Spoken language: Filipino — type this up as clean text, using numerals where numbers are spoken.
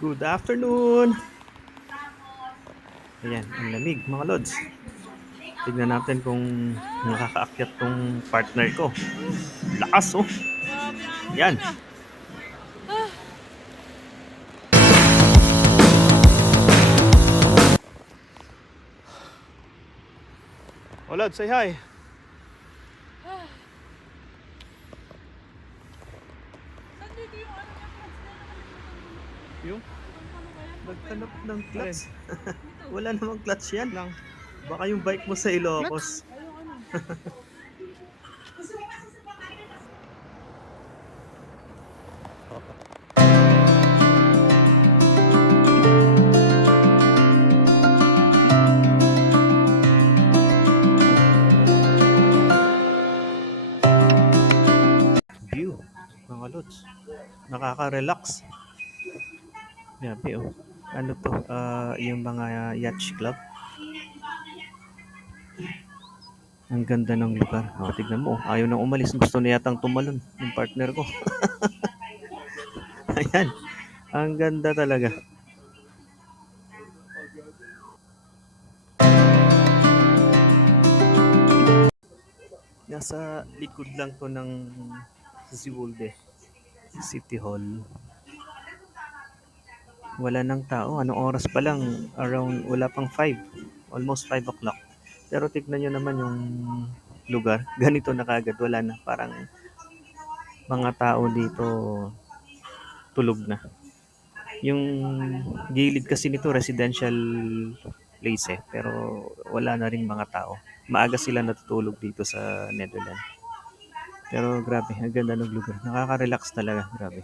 Good afternoon! Ayan, ang lamig mga lods. Tignan natin kung nakakaakyat tong partner ko. Lakas oh! Grabe ang Yan! hangin ah. Ah, Oh lods, say hi! ah. Saan dito yung ano niya, clutch na nakalimutan ko na. Yung Pang ano ba yan? Pang nagtanap paylock? ng clutch. Dito. Wala namang clutch yan. Lang. Baka yung bike mo sa Ilocos. Ay, yung ano. View mga lods. Nakaka-relax. Grabe oh. Ano to? Yung mga yacht club. Ang ganda ng lugar. Oh, tignan mo. Ayaw nang umalis. Gusto na yatang tumalon yung partner ko. Ayan. Ang ganda talaga. Nasa likod lang to ng Ziwulde City Hall. Wala nang tao. Anong oras pa lang? Around, wala pang 5. Almost 5 o'clock. Pero tignan nyo naman yung lugar. Ganito na kagad. Wala na. Parang mga tao dito tulog na. Yung gilid kasi nito residential place eh. Pero wala na rin mga tao. Maaga sila natutulog dito sa Netherlands. Pero grabe, ang ganda ng lugar. Nakaka-relax talaga, grabe.